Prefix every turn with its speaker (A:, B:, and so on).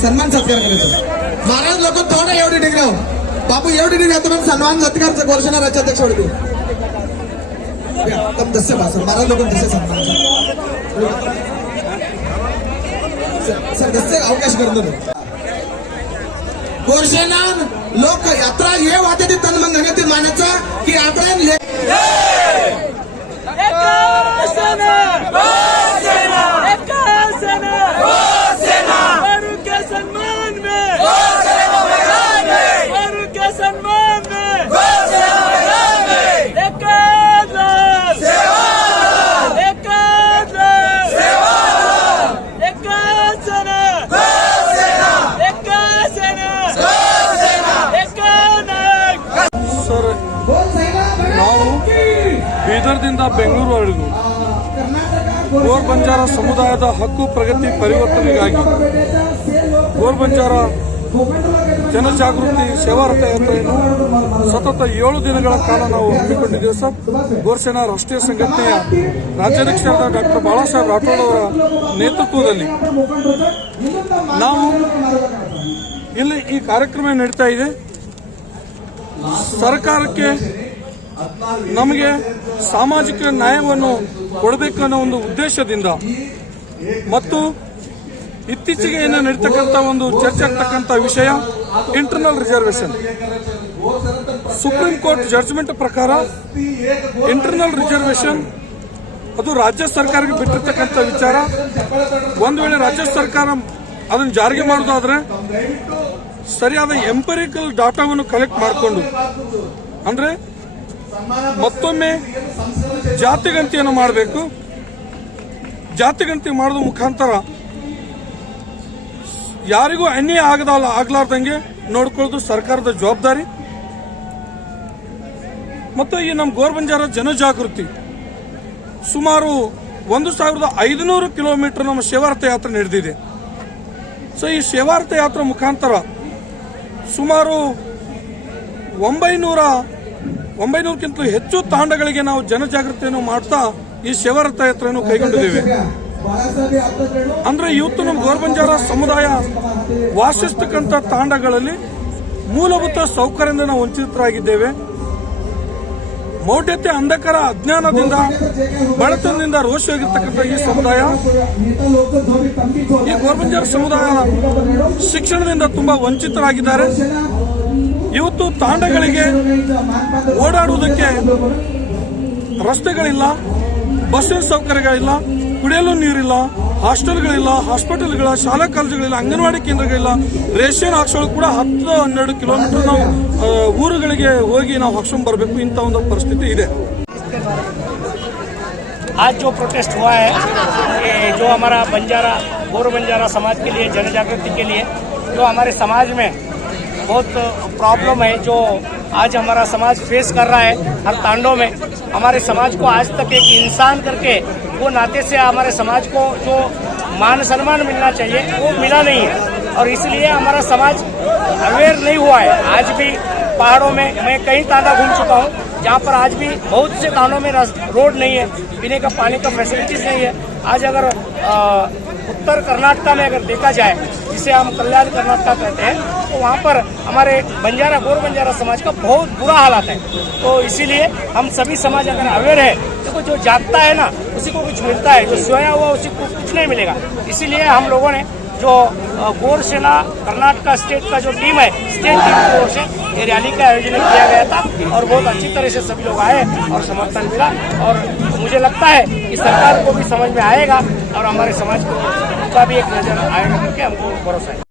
A: सन्मान सत्कार करायचा महाराज लोक तोंड एवढी डिग्री बापू एवढी डिग्री आता सन्मान सत्कारचं घोषणा राज्याध्यक्ष होती तम दस्य भाषण महाराज लोक तसे सन्मान सर तसे अवकाश करतो घोषणा लोक यात्रा हे वाटे ते तन मन ते मानायचा की आपण
B: ನಾವು ಬೀದರ್ದಿಂದ ಬೆಂಗಳೂರುವರೆಗೂ ಗೋರ್ ಬಂಜಾರ ಸಮುದಾಯದ ಹಕ್ಕು, ಪ್ರಗತಿ, ಪರಿವರ್ತನೆಗಾಗಿ ಗೋರ್ ಬಂಜಾರ ಜನಜಾಗೃತಿ ಸೇವಾರಥ ಯಾತ್ರೆಯನ್ನು ಸತತ ಏಳು ದಿನಗಳ ಕಾಲ ನಾವು ಹಮ್ಮಿಕೊಂಡಿದ್ದೇವೆ ಸರ್. ಗೋರ್ಸೇನಾ ರಾಷ್ಟ್ರೀಯ ಸಂಘಟನೆಯ ರಾಜ್ಯಾಧ್ಯಕ್ಷರಾದ ಡಾಕ್ಟರ್ ಬಾಳಾಸಾಹೇಬ್ ರಾಠೋಡ್ ಅವರ ನೇತೃತ್ವದಲ್ಲಿ ನಾವು ಇಲ್ಲಿ ಈ ಕಾರ್ಯಕ್ರಮ ನಡೀತಾ ಇದೆ. ಸರ್ಕಾರಕ್ಕೆ ನಮಗೆ ಸಾಮಾಜಿಕ ನ್ಯಾಯವನ್ನು ಕೊಡಬೇಕು ಅನ್ನೋ ಒಂದು ಉದ್ದೇಶದಿಂದ ಮತ್ತು ಇತ್ತೀಚೆಗೆ ಏನೋ ನಡೀತಕ್ಕಂಥ ಒಂದು ಚರ್ಚೆ ಆಗ್ತಕ್ಕಂಥ ವಿಷಯ internal reservation supreme court judgement ಪ್ರಕಾರ ಇಂಟರ್ನಲ್ ರಿಸರ್ವೇಶನ್ ಅದು ರಾಜ್ಯ ಸರ್ಕಾರಕ್ಕೆ ಬಿಟ್ಟಿರ್ತಕ್ಕಂಥ ವಿಚಾರ. ಒಂದು ವೇಳೆ ರಾಜ್ಯ ಸರ್ಕಾರ ಅದನ್ನು ಜಾರಿಗೆ ಮಾಡೋದಾದ್ರೆ ಸರಿಯಾದ ಎಂಪರಿಕಲ್ ಡಾಟಾವನ್ನು ಕಲೆಕ್ಟ್ ಮಾಡಿಕೊಂಡು, ಅಂದ್ರೆ ಮತ್ತೊಮ್ಮೆ ಜಾತಿಗಂತಿಯನ್ನು ಮಾಡಬೇಕು. ಜಾತಿಗಂತಿ ಮಾಡೋದ್ರ ಮುಖಾಂತರ ಯಾರಿಗೂ ಅನ್ಯಾಯ ಆಗದಲ್ಲ ಆಗ್ಲಾರ್ದಂಗೆ ನೋಡ್ಕೊಳ್ಳೋದು ಸರ್ಕಾರದ ಜವಾಬ್ದಾರಿ. ಮತ್ತು ಈ ನಮ್ಮ ಗೋರ್ಬಂಜಾರ ಜನಜಾಗೃತಿ ಸುಮಾರು ಒಂದು ಸಾವಿರದ ಐದುನೂರು ಕಿಲೋಮೀಟರ್ ನಮ್ಮ ಸೇವಾರ್ಥ ಯಾತ್ರೆ ನಡೆದಿದೆ. ಸೊ, ಈ ಸೇವಾರ್ಥ ಯಾತ್ರೆ ಮುಖಾಂತರ ಸುಮಾರು ಒಂಬೈನೂರ ಒಂಬೈನೂರಕ್ಕಿಂತ ಹೆಚ್ಚು ತಾಂಡಗಳಿಗೆ ನಾವು ಜನಜಾಗೃತಿಯನ್ನು ಮಾಡ್ತಾ ಈ ಶಿವರಥಯಾತ್ರೆಯನ್ನು ಕೈಗೊಂಡಿದ್ದೇವೆ. ಅಂದ್ರೆ ಇವತ್ತು ನಮ್ಮ ಗೋರ್ಬಂಜಾರ ಸಮುದಾಯ ವಾಸಿಸ್ತಕ್ಕಂಥ ತಾಂಡಗಳಲ್ಲಿ ಮೂಲಭೂತ ಸೌಕರ್ಯದಿಂದ ನಾವು ವಂಚಿತರಾಗಿದ್ದೇವೆ. ಮೌಢ್ಯತೆ ಅಂಧಕರ ಅಜ್ಞಾನದಿಂದ, ಬಡತನದಿಂದ ರೋಷವಾಗಿರ್ತಕ್ಕಂಥ ಈ ಸಮುದಾಯ, ಈ ಗೋರ್ಬಂಜಾರ ಸಮುದಾಯ ಶಿಕ್ಷಣದಿಂದ ತುಂಬಾ ವಂಚಿತರಾಗಿದ್ದಾರೆ. ಇವತ್ತು ತಾಂಡಗಳಿಗೆ ಓಡಾಡುವುದಕ್ಕೆ ರಸ್ತೆಗಳಿಲ್ಲ ಬಸ್ಸಿನ ಸೌಕರ್ಯಗಳಿಲ್ಲ ಕುಡಿಯಲು ನೀರಿಲ್ಲ ಹಾಸ್ಟೆಲ್ಗಳಿಲ್ಲ ಹಾಸ್ಪಿಟಲ್ಗಳ ಶಾಲಾ ಕಾಲೇಜುಗಳಿಲ್ಲ ಅಂಗನವಾಡಿ ಕೇಂದ್ರಗಳಿಲ್ಲ ರೇಷನ್ ಹಾಕ್ಸೋಳು ಕೂಡ ಹತ್ತು ಹನ್ನೆರಡು ಕಿಲೋಮೀಟರ್ ನಾವು ಆ, ಊರುಗಳಿಗೆ ಹೋಗಿ ನಾವು ಹಾಕ್ಸ್ಕೊಂಡ್ ಬರಬೇಕು ಇಂಥ ಒಂದು ಪರಿಸ್ಥಿತಿ ಇದೆ
C: आज जो प्रोटेस्ट हुआ है ये जो हमारा बंजारा गौर बंजारा समाज के लिए जन जागृति के लिए जो हमारे समाज में बहुत प्रॉब्लम है जो आज हमारा समाज फेस कर रहा है हर तांडों में। हमारे समाज को आज तक एक इंसान करके वो नाते से हमारे समाज को जो मान सम्मान मिलना चाहिए वो मिला नहीं है। और इसलिए हमारा समाज अवेयर नहीं हुआ है। आज भी पहाड़ों में मैं कई तांडा घूम चुका हूँ जहाँ पर आज भी बहुत से तांडों में रोड नहीं है पीने का पानी का फैसिलिटीज़ नहीं है। आज अगर अ, उत्तर कर्नाटका में अगर देखा जाए जिसे हम कल्याण कर्नाटका कहते हैं तो वहाँ पर हमारे बंजारा, गोर बंजारा समाज का बहुत बुरा हालात है। तो इसीलिए हम सभी समाज अगर अवेयर है, देखो जो जागता है ना, उसी को कुछ मिलता है, जो सोया हुआ उसी को कुछ नहीं मिलेगा। इसीलिए हम लोगों ने जो गोर सेना कर्नाटका स्टेट का जो टीम है, स्टेट टीम की ओर से ये रैली का आयोजन किया गया था और बहुत अच्छी तरह से सभी लोग आए और समर्थन मिला। और मुझे लगता है कि सरकार को भी समझ में आएगा और हमारे समाज को उनका भी एक नज़र आएगा करके हमको भरोसा है।